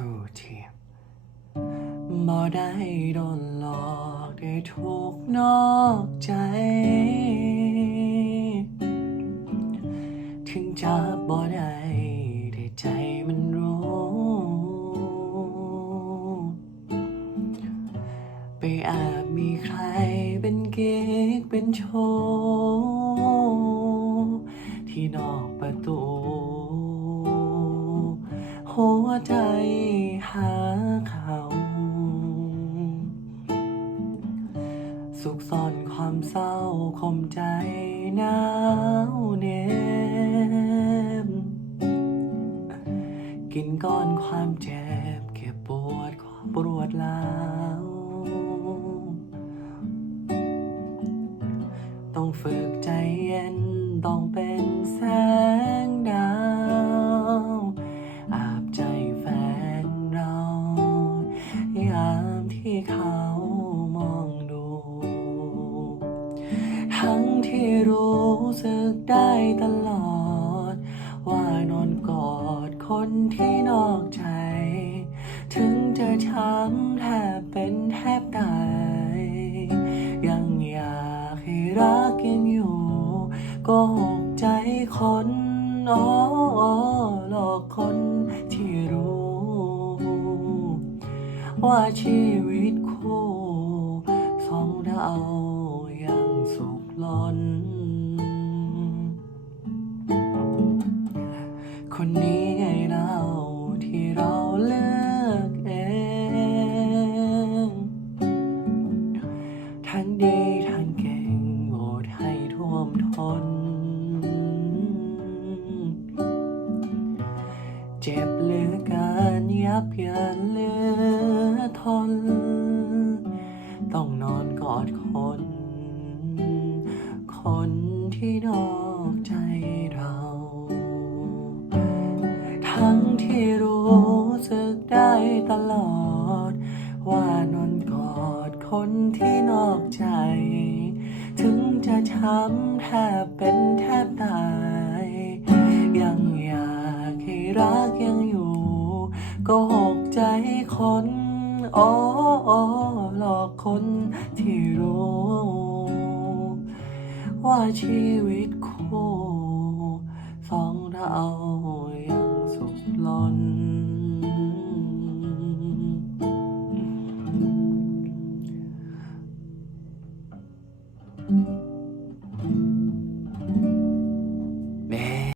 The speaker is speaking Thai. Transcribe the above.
ชูทีบ่ได้โดนหลอกได้ถูกนอกใจ ถึงจะบ่ได้ได้ใจมันรู้ ไปแอบมีใครเป็นเก๊กเป็นโชว์ที่นอกประตู ใจหาเขา สุขซ่อนความเศร้าคมใจหนาวเหน็บกินก้อนความเจ็บเก็บปวดความปวดร้าว ทั้งที่รู้สึกได้ตลอด ว่านอนกอดคนที่นอกใจ ถึงจะช้ำแทบเป็นแทบตาย ยังอยากให้รักยังอยู่ ก็หกใจคนอ๋อหลอกคนที่รู้ ว่าชีวิตค ทั้งดีทั้งเก่งโอดให้ท่วมทน เจ็บเหลือกินยับเยินเหลือทน ต้องนอนกอดคน คนที่นอกใจเรา ทั้งที่รู้สึกได้ตลอดว่านอน คนที่นอกใจ ถึงจะช้ำแทบเป็นแทบตาย ยังอยากให้รักยังอยู่ ก็หกใจคนอ๋อหลอกคนที่รู้ ว่าชีวิตคู่สองเรา